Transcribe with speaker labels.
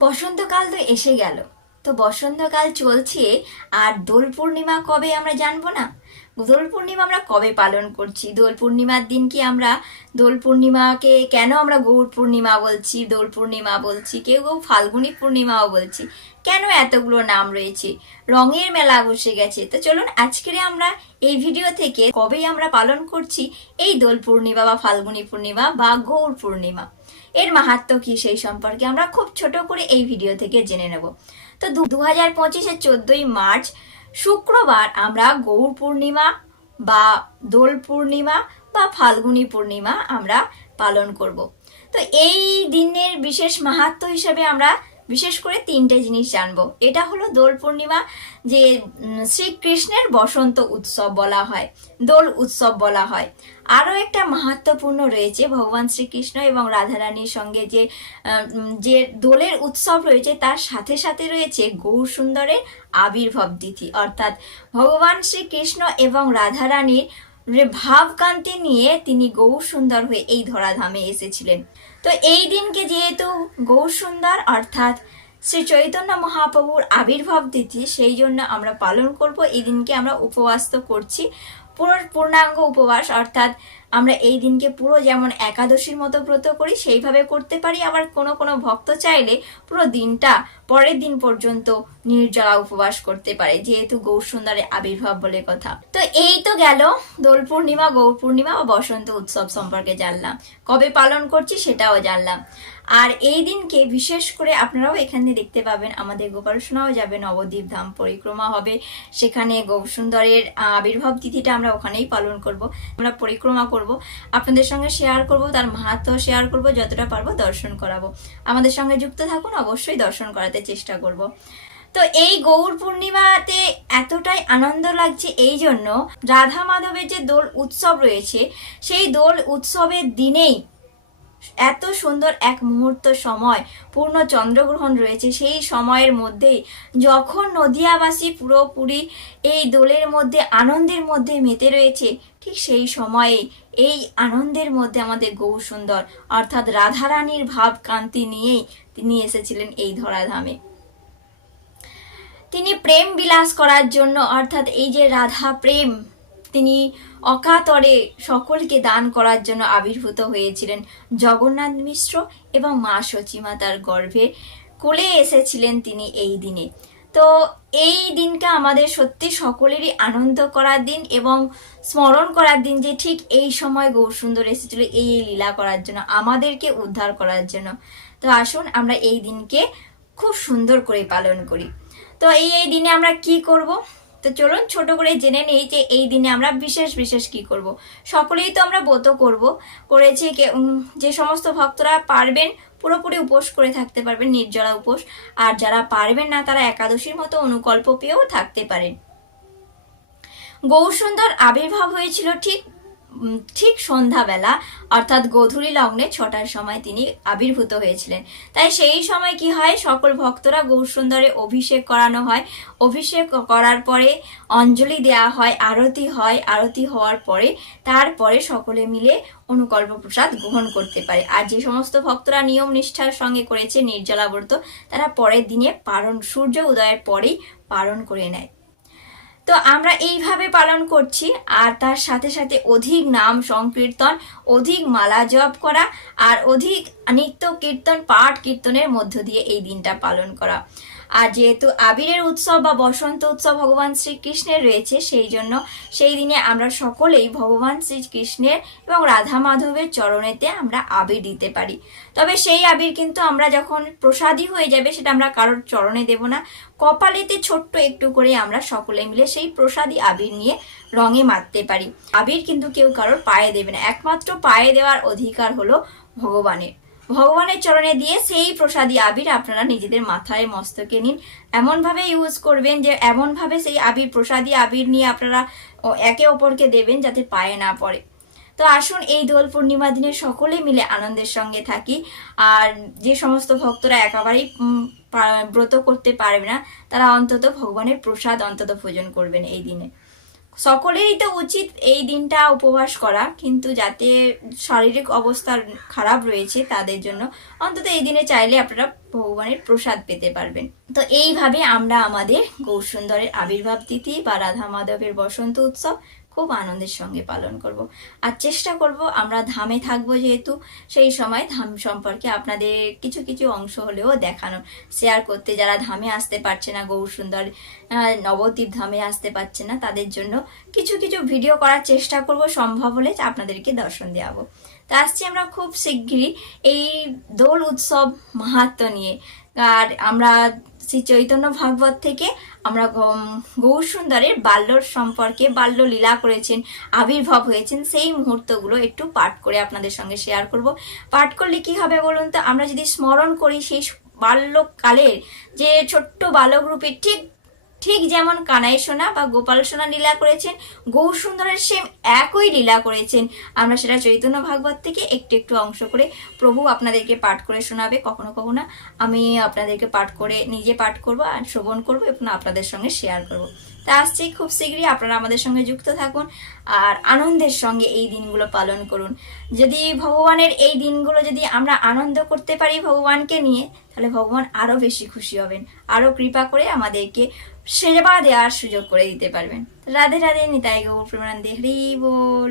Speaker 1: বসন্তকাল তো এসে গেল। তো বসন্তকাল চলছে, আর দোল পূর্ণিমা কবে আমরা জানব না? দোল পূর্ণিমা আমরা কবে পালন করছি? দোল পূর্ণিমার দিন কি আমরা দোল পূর্ণিমাকে কেন আমরা গৌর পূর্ণিমা বলছি, দোল পূর্ণিমা বলছি, কেউ কেউ ফাল্গুনী পূর্ণিমাও বলছি, কেন এতগুলো নাম রয়েছে? রঙের মেলা বসে গেছে। তো চলুন আজকের আমরা এই ভিডিও থেকে কবে আমরা পালন করছি এই দোল পূর্ণিমা বা ফাল্গুনী পূর্ণিমা বা গৌর পূর্ণিমা। এর মাহাত্ম কি সেই সম্পর্কে আমরা খুব ছোট করে এই ভিডিও থেকে জেনে নেব। তো দু হাজার পঁচিশের চোদ্দই মার্চ, শুক্রবার আমরা গৌর পূর্ণিমা বা দোল পূর্ণিমা বা ফাল্গুনী পূর্ণিমা আমরা পালন করব। তো এই দিনের বিশেষ মাহাত্ম হিসেবে আমরা বিশেষ করে তিনটে জিনিস জানব। এটা হলো দোল পূর্ণিমা, যে শ্রীকৃষ্ণের বসন্ত উৎসব বলা হয়, দোল উৎসব বলা হয়। আরও একটা মাহাত্মপূর্ণ রয়েছে ভগবান শ্রীকৃষ্ণ এবং রাধারানীর সঙ্গে যে যে দোলের উৎসব রয়েছে তার সাথে সাথে রয়েছে গৌর সুন্দরের আবির্ভাব তিথি। অর্থাৎ ভগবান শ্রীকৃষ্ণ এবং রাধারানীর ভাবকান্তি নিয়ে তিনি গৌর সুন্দর হয়ে এই ধরাধামে এসেছিলেন। তো এই দিনকে যেহেতু গৌর সুন্দর, অর্থাৎ শ্রী চৈতন্য মহাপ্রভুর আবির্ভাব তিথি, সেই জন্য আমরা পালন করব। এই দিনকে আমরা উপবাস তো করছি। পুরো, পূর্ণাঙ্গ উপবাস, অর্থাৎ আমরা এই দিনকে পুরো যেমন একাদশীর মতো ব্রত করি, সেইভাবে করতে পারি। আবার কোনো কোনো ভক্ত চাইলে পুরো দিনটা পরের দিন পর্যন্ত নির্জলা উপবাস করতে পারে, যেহেতু গৌর সুন্দরের আবির্ভাব বলে কথা। তো এই তো গেল দোল পূর্ণিমা, গৌর পূর্ণিমা ও বসন্ত উৎসব সম্পর্কে জানলাম। কবে পালন করছি সেটাও জানলাম। আর এই দিনকে বিশেষ করে আপনারাও এখানে দেখতে পাবেন, আমাদের গোপালসোনাও যাবে, নবদ্বীপ ধাম পরিক্রমা হবে। সেখানে গৌর সুন্দরের আবির্ভাব তিথিটা আমরা ওখানেই পালন করব। আমরা পরিক্রমা করব। আপনাদের সঙ্গে শেয়ার করব, তার মাহাত্ম শেয়ার করব, যতটা পারব দর্শন করাবো। আমাদের সঙ্গে যুক্ত থাকুন, অবশ্যই দর্শন করাতে চেষ্টা করব। তো এই গৌর পূর্ণিমাতে এতটাই আনন্দ লাগছে, এই জন্য রাধা মাধবের যে দোল উৎসব রয়েছে, সেই দোল উৎসবের দিনেই এত সুন্দর এক মুহূর্ত সময় পূর্ণ চন্দ্রগ্রহণ রয়েছে। সেই সময়ের মধ্যেই যখন নদিয়াবাসী পুরোপুরি এই দোলের মধ্যে, আনন্দের মধ্যে মেতে রয়েছে ঠিক সেই সময়ে এই আনন্দের মধ্যে আমাদের গৌর সুন্দর অর্থাৎ রাধারানীর ভাব কান্তি নিয়েই তিনি এসেছিলেন এই ধরাধামে। তিনি প্রেম বিলাস করার জন্য, অর্থাৎ এই যে রাধা প্রেম, তিনি অকাতরে সকলকে দান করার জন্য আবির্ভূত হয়েছিলেন। জগন্নাথ মিশ্র এবং মা সচিমাতার গর্ভে কোলে এসেছিলেন তিনি এই দিনে। তো এই দিনকে আমাদের সত্যি সকলেরই আনন্দ করার দিন এবং স্মরণ করার দিন যে ঠিক এই সময় গৌরসুন্দর এসেছিল এই এই লীলা করার জন্য, আমাদেরকে উদ্ধার করার জন্য। তো আসুন আমরা এই দিনকে খুব সুন্দর করে পালন করি। তো এই এই দিনে আমরা কি করব? তো চলুন ছোট করে জেনে নেই যে এই দিনে আমরা বিশেষ বিশেষ কি করব। সকলেই তো আমরা ব্রত করব, করেছি যে সমস্ত ভক্তরা পারবেন পুরোপুরি উপোস করে থাকতে পারবেন, নির্জলা উপোস। আর যারা পারবেন না, তারা একাদশীর মতো অনুকল্প পেয়েও থাকতে পারেন। গৌরসুন্দর আবির্ভাব হয়েছিল ঠিক ঠিক সন্ধ্যাবেলা, অর্থাৎ গধূলি লগ্নে ছটার সময় তিনি আবির্ভূত হয়েছিলেন। তাই সেই সময় কি হয়? সকল ভক্তরা গৌরসুন্দরে অভিষেক করানো হয়। অভিষেক করার পরে অঞ্জলি দেওয়া হয়, আরতি হয়। আরতি হওয়ার পরে, তারপরে সকলে মিলে অনুকল্প প্রসাদ গ্রহণ করতে পারে। আর যে সমস্ত ভক্তরা নিয়ম নিষ্ঠার সঙ্গে করেছে নির্জলা ব্রত তারা পরের দিনে পারণ, সূর্য উদয়ের পরেই পালন করে নেয়। তো আমরা এইভাবে পালন করছি, আর তার সাথে সাথে অধিক নাম সংকীর্তন, অধিক মালা জপ করা, আর অধিক নিত্য কীর্তন, পাঠ কীর্তনের মধ্য দিয়ে এই দিনটা পালন করা। আর যেহেতু আবিরের উৎসব বা বসন্ত উৎসব ভগবান শ্রীকৃষ্ণের রয়েছে, সেই জন্য সেই দিনে আমরা সকলেই ভগবান শ্রীকৃষ্ণের এবং রাধা মাধবের চরণেতে আমরা আবির দিতে পারি। তবে সেই আবির কিন্তু আমরা যখন প্রসাদী হয়ে যাবে, সেটা আমরা কারোর চরণে দেব না। কপালেতে ছোট্ট একটু করে আমরা সকলে মিলে সেই প্রসাদী আবির নিয়ে রঙে মারতে পারি। আবির কিন্তু কেউ কারোর পায়ে দেবে না। একমাত্র পায়ে দেওয়ার অধিকার হলো ভগবানের। ভগবানের চরণে দিয়ে সেই প্রসাদী আবির আপনারা নিজেদের মাথায় মস্তকে নিন। এমনভাবে ইউজ করবেন যে এমনভাবে সেই আবির প্রসাদী আবির নিয়ে আপনারা একে অপরকে দেবেন যাতে পায়ে না পড়ে। তো আসুন এই দোল পূর্ণিমা দিনে সকলে মিলে আনন্দের সঙ্গে থাকি। আর যে সমস্ত ভক্তরা একেবারেই ব্রত করতে পারবে না, তারা অন্তত ভগবানের প্রসাদ অন্তত ভোজন করবেন এই দিনে। সকলেরই তো উচিত এই দিনটা উপবাস করা, কিন্তু যাতে শারীরিক অবস্থা খারাপ রয়েছে তাদের জন্য, অন্তত এই দিনে চাইলে আপনারা ভগবানের প্রসাদ পেতে পারবেন। তো এইভাবে আমরা আমাদের গৌরসুন্দরের আবির্ভাব তিথি বা রাধা মাধবের বসন্ত উৎসব খুব আনন্দের সঙ্গে পালন করব। আর চেষ্টা করব, আমরা ধামে থাকব যেহেতু, সেই সময় ধাম সম্পর্কে আপনাদের কিছু কিছু অংশ হলেও দেখানোর। শেয়ার করতে যারা ধামে আসতে পারছে না, গৌর সুন্দর নবদ্বীপ ধামে আসতে পারছে না, তাদের জন্য কিছু কিছু ভিডিও করার চেষ্টা করব, সম্ভব হলে আপনাদেরকে দর্শন দেওয়াবো। তা আসছি আমরা খুব শিগগিরই এই দোল উৎসব মাহাত্ম নিয়ে। আর আমরা শ্রী চৈতন্য ভাগবত থেকে আমরা গৌর সুন্দরের বাল্যর সম্পর্কে বাল্য লীলা করেছেন, আবির্ভাব হয়েছেন, সেই মুহূর্তগুলো একটু পাঠ করে আপনাদের সঙ্গে শেয়ার করব। পাঠ করলে কি হবে বলুন তো? আমরা যদি স্মরণ করি সেই বাল্যকালের যে ছোট্ট বালক রূপে ঠিক ঠিক যেমন কানাই সোনা বা গোপাল সোনা লীলা করেছেন, গৌর সুন্দরের সেম একই লীলা করেছেন। আমরা সেটা চৈতন্য ভাগবত থেকে একটু একটু অংশ করে প্রভু আপনাদেরকে পাঠ করে শোনাবে, কখনো কখনো আমি আপনাদেরকে পাঠ করে নিজে পাঠ করব আর শ্রবণ করব এবং আপনাদের সঙ্গে শেয়ার করব। তা আসছি খুব শীঘ্রই আপনারা আমাদের সঙ্গে যুক্ত থাকুন আর আনন্দের সঙ্গে এই দিনগুলো পালন করুন। যদি ভগবানের এই দিনগুলো যদি আমরা আনন্দ করতে পারি ভগবানকে নিয়ে, তাহলে ভগবান আরও বেশি খুশি হবেন। আরও কৃপা করে আমাদেরকে সেবা দেওয়ার সুযোগ করে দিতে পারবেন। রাধে রাধে নিতাই গৌর প্রমানন্দে হরি বল।